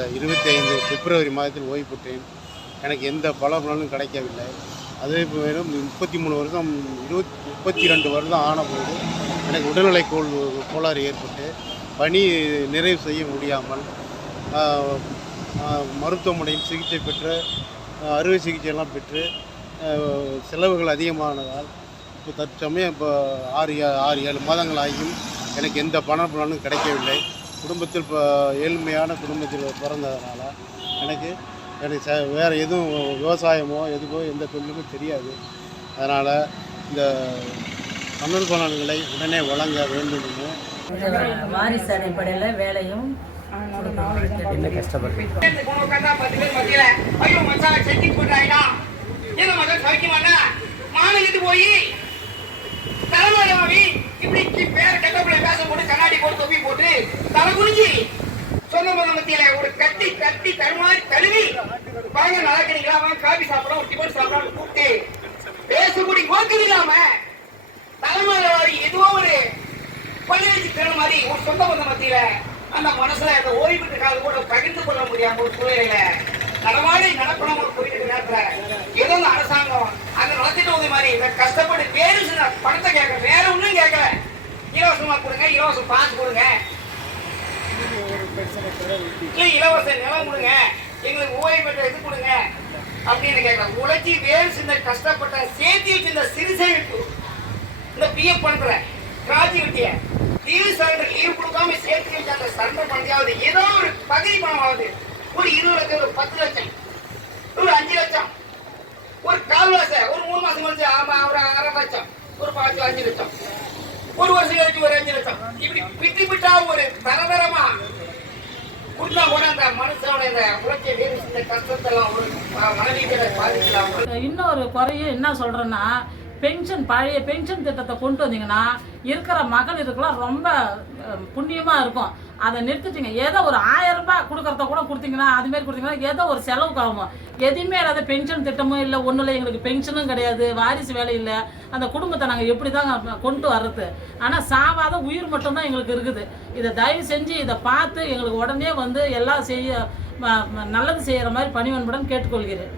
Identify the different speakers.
Speaker 1: கடந்த இருபத்தி ஐந்து பிப்ரவரி மாதத்தில் ஓய்வு பெற்றேன். எனக்கு எந்த பலபலனும் கிடைக்கவில்லை. அதே மேலும் முப்பத்தி மூணு வருஷம் இருபத்தி முப்பத்தி ரெண்டு வருடம் ஆன போது எனக்கு உடல்நிலை கோள் கோளாறு ஏற்பட்டு பணி நிறைவு செய்ய முடியாமல் மருத்துவமனையில் சிகிச்சை பெற்று அறுவை சிகிச்சையெல்லாம் பெற்று செலவுகள் அதிகமானதால் இப்போ தற்சமயம் இப்போ ஆறு ஏ- ஆறு ஏழு மாதங்கள் ஆகியும் எனக்கு எந்த பண பலனும் கிடைக்கவில்லை. குடும்பத்தில் இப்போ ஏழ்மையான குடும்பத்தில் பிறந்ததுனால எனக்கு எனக்கு ச வேறு எதுவும் விவசாயமோ எதுவோ எந்த தொழிலுமே தெரியாது. அதனால் இந்த தமிழ் பலன்களை உடனே வழங்க வேண்டும்
Speaker 2: வாரிசு அடிப்படையில் வேலையும்
Speaker 3: என்ன கஷ்டப்படுறீங்க
Speaker 4: உட்காந்தா பத்து பேர் மத்தியில ஐயோ மச்சான் செஞ்சு போட்டாயினா என்ன மச்சான் சௌக்கியமானா மாநிலத்து போய் தலைமையாவி இப்படி கி- பேர கெட்ட பிள்ளை பேச போட்டு கண்ணாடி போட்டு தொப்பி போட்டு தலை குனிஞ்சு சொந்த மத மத்தியில தட்டி கட்டி கட்டி தருமாறி தழுவி வாங்க நல்லா இருக்கிறீங்களா வாங்க காபி சாப்பிடலாம் ஒரு டிஃபன் சாப்பிடலாம் கூப்பிட்டு பேசக்கூடிய நோக்கம் இல்லாம தலைமையாவி ஏதோ ஒரு பள்ளி திறன் மாதிரி ஒரு சொந்த பந்த மத்தியில அந்த மனசுல அந்த ஓய்வு கால கூட பகிர்ந்து கொள்ள முடியாம ஒரு சூழ்நிலையில நடமாடி நடக்கணும் ஒரு குறிப்பிட்ட நேரத்துல ஏதோ இந்த அரசாங்கம் அந்த நடத்திட்டு உதவி மாதிரி கஷ்டப்பட்டு பேரு பணத்தை கேட்கல வேற ஒன்றும் கேட்கல. இலவசமா கொடுங்க இலவசம் பாஸ் கொடுங்க. இல்ல இலவச நிலம் கொடுங்க. எங்களுக்கு ஓய்வு பெற்ற இது கொடுங்க. அப்படின்னு கேட்கலாம் உழைச்சி வேறு சின்ன கஷ்டப்பட்ட சேர்த்து வச்சிருந்த இந்த சிறு சேமிப்பு. இந்த பிஎஃப் பண்ற கிராஜுவிட்டிய லீவ் சரண்டர் லீவ் கொடுக்காம சேர்த்து வச்ச அந்த சரண்டர் பண்ணியாவது ஏதோ ஒரு பகுதி பணம் ஆகுது ஒரு இருபது லட்சம் ஒரு பத்து லட்சம் ஒரு அஞ்சு லட்சம் ஒரு கால் மாசம் ஒரு மூணு மாசம் கழிச்சு ஆமா ஒரு அரை லட்சம் ஒரு பாஞ்சு அஞ்சு லட்சம் ஒரு வருஷம் கழிச்சு ஒரு அஞ்சு லட்சம். இப்படி பிட்டு பிட்டா ஒரு தரதரமா
Speaker 2: இன்னொரு குறையும் என்ன சொல்கிறேன்னா பென்ஷன் பழைய பென்ஷன் திட்டத்தை கொண்டு வந்தீங்கன்னா இருக்கிற மகளிருக்குலாம் ரொம்ப புண்ணியமாக புண்ணியமா இருக்கும். அதை நிறுத்திட்டீங்க. ஏதோ ஒரு ஆயிரம் ரூபாய் கொடுக்குறத கூட கொடுத்தீங்கன்னா அதுமாரி கொடுத்தீங்கன்னா ஏதோ ஒரு செலவுக்கு ஆகும். எதுவுமே இல்லாத பென்ஷன் திட்டமும் இல்லை ஒன்றும் இல்லை. எங்களுக்கு பென்ஷனும் கிடையாது. வாரிசு வேலை இல்லை. அந்த குடும்பத்தை நாங்கள் எப்படி தான் கொண்டு வர்றது? ஆனால் சாவாத உயிர் மட்டும்தான் எங்களுக்கு இருக்குது. இதை தயவு செஞ்சு இதை பார்த்து எங்களுக்கு உடனே வந்து எல்லாம் செய்ய நல்லது செய்கிற மாதிரி பணிவன்புடன் கேட்டுக்கொள்கிறேன்.